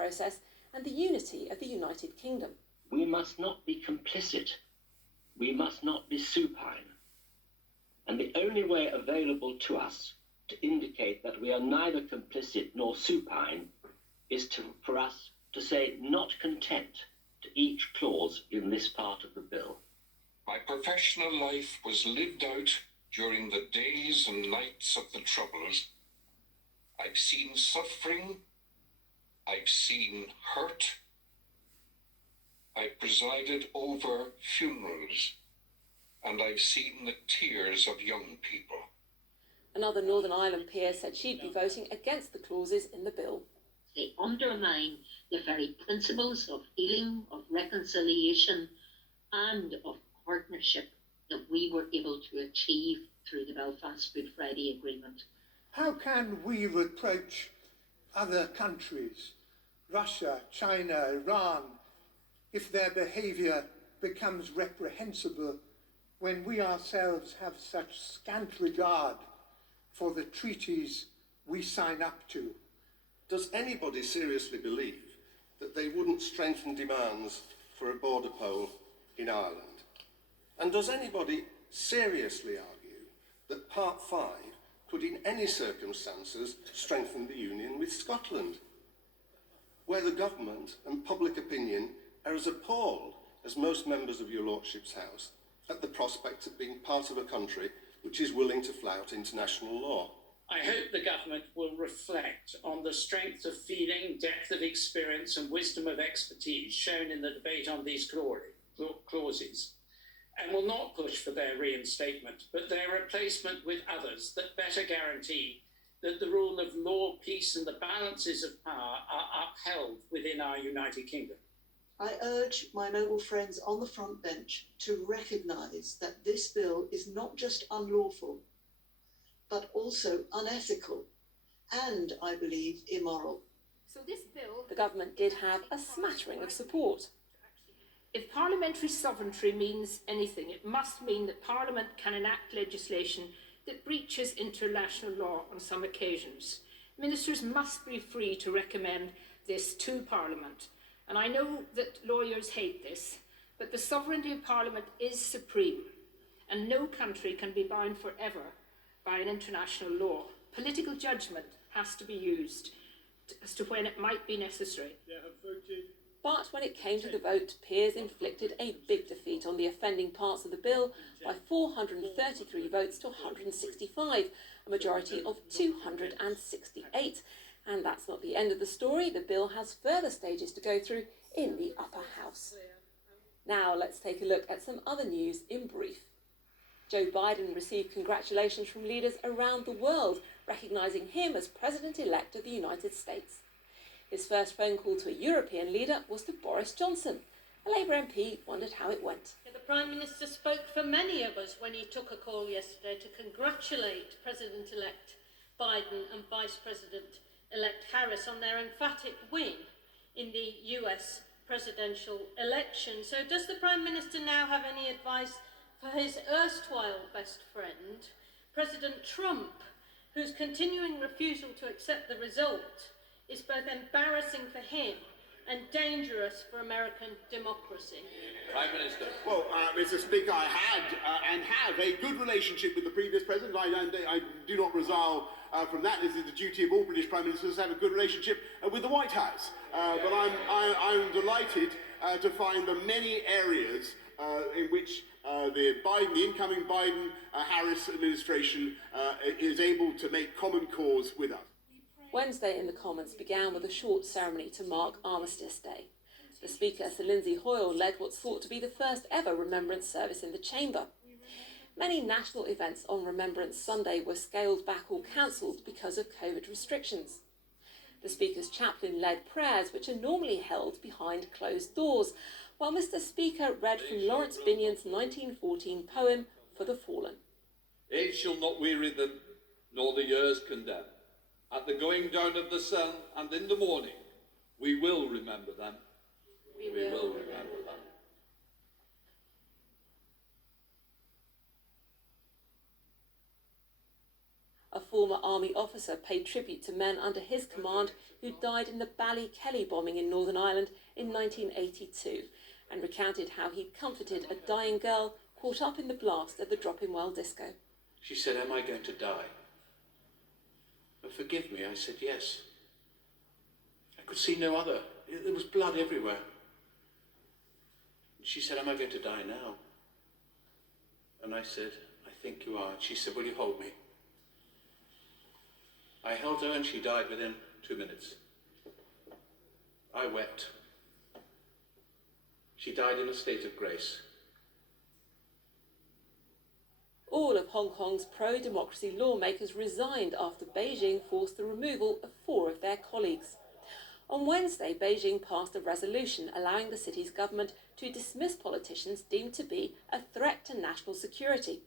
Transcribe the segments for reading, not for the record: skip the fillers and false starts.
process and the unity of the United Kingdom. We must not be complicit. We must not be supine. And the only way available to us to indicate that we are neither complicit nor supine is for us to say not content to each clause in this part of the bill. My professional life was lived out during the days and nights of the Troubles. I've seen suffering, I've seen hurt, I've presided over funerals, and I've seen the tears of young people. Another Northern Ireland peer said she'd be voting against the clauses in the bill. They undermine the very principles of healing, of reconciliation, and of partnership that we were able to achieve through the Belfast Good Friday Agreement. How can we reproach other countries, Russia, China, Iran, if their behaviour becomes reprehensible when we ourselves have such scant regard for the treaties we sign up to? Does anybody seriously believe that they wouldn't strengthen demands for a border poll in Ireland? And does anybody seriously argue that Part 5 could in any circumstances strengthen the union with Scotland, where the government and public opinion are as appalled as most members of your Lordship's House at the prospect of being part of a country which is willing to flout international law? I hope the government will reflect on the strength of feeling, depth of experience and wisdom of expertise shown in the debate on these clauses, and will not push for their reinstatement, but their replacement with others that better guarantee that the rule of law, peace and the balances of power are upheld within our United Kingdom. I urge my noble friends on the front bench to recognise that this bill is not just unlawful, but also unethical and, I believe, immoral. So this bill... The government did have a smattering of support. If parliamentary sovereignty means anything, it must mean that Parliament can enact legislation that breaches international law on some occasions. Ministers must be free to recommend this to Parliament. And I know that lawyers hate this, but the sovereignty of Parliament is supreme, and no country can be bound forever by an international law. Political judgment has to be used as to when it might be necessary. But when it came to the vote, peers inflicted a big defeat on the offending parts of the bill by 433 votes to 165, a majority of 268. And that's not the end of the story. The bill has further stages to go through in the upper house. Now let's take a look at some other news in brief. Joe Biden received congratulations from leaders around the world, recognising him as President-elect of the United States. His first phone call to a European leader was to Boris Johnson. A Labour MP wondered how it went. The Prime Minister spoke for many of us when he took a call yesterday to congratulate President-elect Biden and Vice President-elect Harris on their emphatic win in the US presidential election. So does the Prime Minister now have any advice for his erstwhile best friend, President Trump, whose continuing refusal to accept the result is both embarrassing for him and dangerous for American democracy? Prime Minister. Well, Mr. Speaker, I had and have a good relationship with the previous president. I do not resile from that. This is the duty of all British Prime Ministers to have a good relationship with the White House. But I'm delighted to find the many areas in which the incoming Biden-Harris administration is able to make common cause with us. Wednesday in the Commons began with a short ceremony to mark Armistice Day. The Speaker, Sir Lindsay Hoyle, led what's thought to be the first ever remembrance service in the Chamber. Many national events on Remembrance Sunday were scaled back or cancelled because of COVID restrictions. The Speaker's chaplain led prayers, which are normally held behind closed doors, while Mr. Speaker read from Lawrence Binyon's 1914 poem, For the Fallen. Age shall not weary them, nor the years condemn. At the going down of the sun and in the morning, we will remember them. We will remember them. A former army officer paid tribute to men under his command who died in the Ballykelly bombing in Northern Ireland in 1982 and recounted how he'd comforted a dying girl caught up in the blast at the Drop-In Well disco. She said, "Am I going to die?" "But forgive me," I said, "Yes." I could see no other. There was blood everywhere. She said, "Am I going to die now?" And I said, "I think you are." She said, "Will you hold me?" I held her and she died within 2 minutes. I wept. She died in a state of grace. All of Hong Kong's pro-democracy lawmakers resigned after Beijing forced the removal of 4 of their colleagues. On Wednesday, Beijing passed a resolution allowing the city's government to dismiss politicians deemed to be a threat to national security.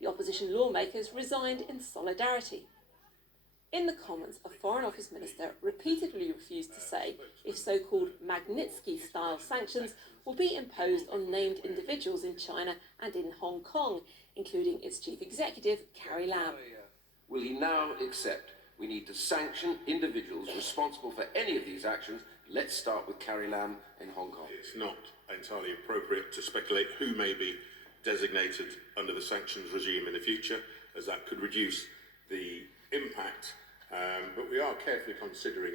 The opposition lawmakers resigned in solidarity. In the Commons, a Foreign Office minister repeatedly refused to say if so-called Magnitsky-style sanctions will be imposed on named individuals in China and in Hong Kong, including its chief executive, Carrie Lam. Will he now accept we need to sanction individuals responsible for any of these actions? Let's start with Carrie Lam in Hong Kong. It's not entirely appropriate to speculate who may be designated under the sanctions regime in the future, as that could reduce the impact, but we are carefully considering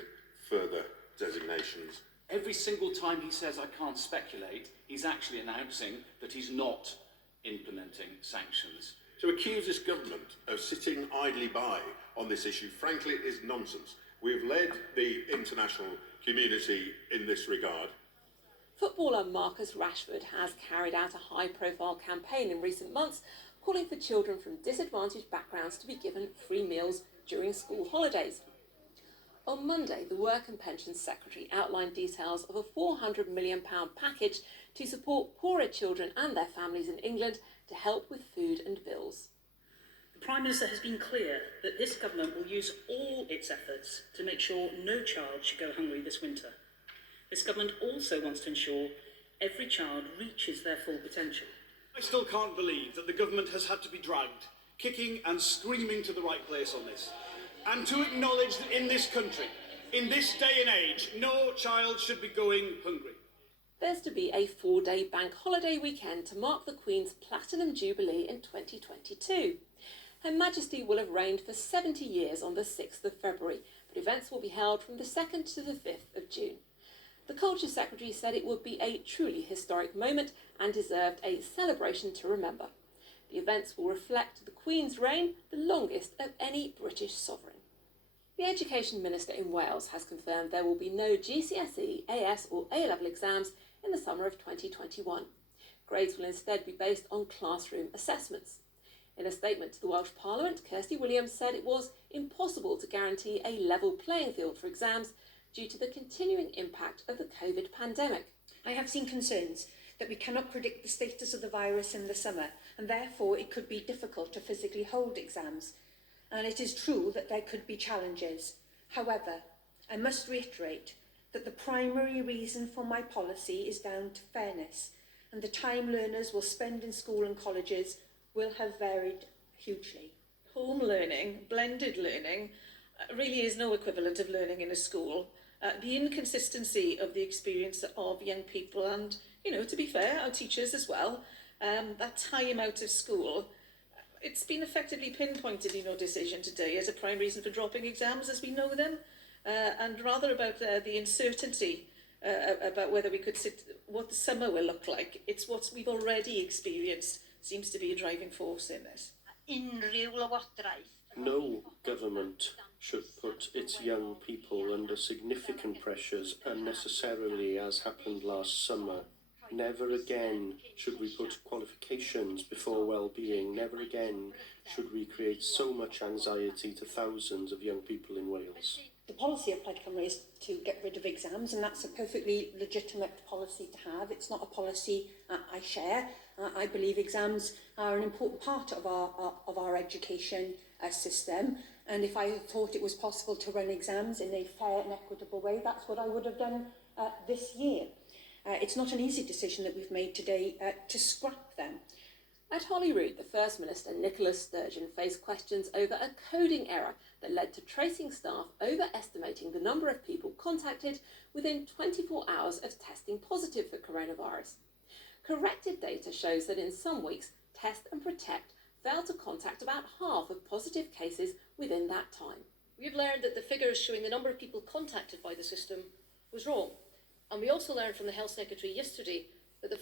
further designations. Every single time he says, "I can't speculate," he's actually announcing that he's not implementing sanctions. To accuse this government of sitting idly by on this issue, frankly, is nonsense. We've led the international community in this regard. Footballer Marcus Rashford has carried out a high-profile campaign in recent months calling for children from disadvantaged backgrounds to be given free meals during school holidays. On Monday, the Work and Pensions Secretary outlined details of a £400 million package to support poorer children and their families in England to help with food and bills. The Prime Minister has been clear that this government will use all its efforts to make sure no child should go hungry this winter. This government also wants to ensure every child reaches their full potential. I still can't believe that the government has had to be dragged, kicking and screaming to the right place on this. And to acknowledge that in this country, in this day and age, no child should be going hungry. There's to be a 4-day bank holiday weekend to mark the Queen's Platinum Jubilee in 2022. Her Majesty will have reigned for 70 years on the 6th of February, but events will be held from the 2nd to the 5th of June. The Culture Secretary said it would be a truly historic moment and deserved a celebration to remember. The events will reflect the Queen's reign, the longest of any British sovereign. The Education Minister in Wales has confirmed there will be no GCSE, AS or A-level exams in the summer of 2021. Grades will instead be based on classroom assessments. In a statement to the Welsh Parliament, Kirsty Williams said it was impossible to guarantee a level playing field for exams due to the continuing impact of the COVID pandemic. I have seen concerns that we cannot predict the status of the virus in the summer, and therefore it could be difficult to physically hold exams. And it is true that there could be challenges. However, I must reiterate that the primary reason for my policy is down to fairness, and the time learners will spend in school and colleges will have varied hugely. Home learning, blended learning, really is no equivalent of learning in a school. The inconsistency of the experience of young people and, to be fair, our teachers as well, that time out of school, it's been effectively pinpointed in your decision today as a prime reason for dropping exams as we know them, and rather about the uncertainty about whether we could what the summer will look like. It's what we've already experienced seems to be a driving force in this. No government should put its young people under significant pressures unnecessarily, as happened last summer. Never again should we put qualifications before well-being. Never again should we create so much anxiety to thousands of young people in Wales. The policy of Plaid Cymru is to get rid of exams, and that's a perfectly legitimate policy to have. It's not a policy I share. I believe exams are an important part of our education system, and if I thought it was possible to run exams in a fair and equitable way, that's what I would have done this year. It's not an easy decision that we've made today to scrap them. At Holyrood, the First Minister Nicola Sturgeon faced questions over a coding error that led to tracing staff overestimating the number of people contacted within 24 hours of testing positive for coronavirus. Corrected data shows that in some weeks, Test and Protect failed to contact about half of positive cases within that time. We've learned that the figures showing the number of people contacted by the system was wrong. And we also learned from the Health Secretary yesterday that the First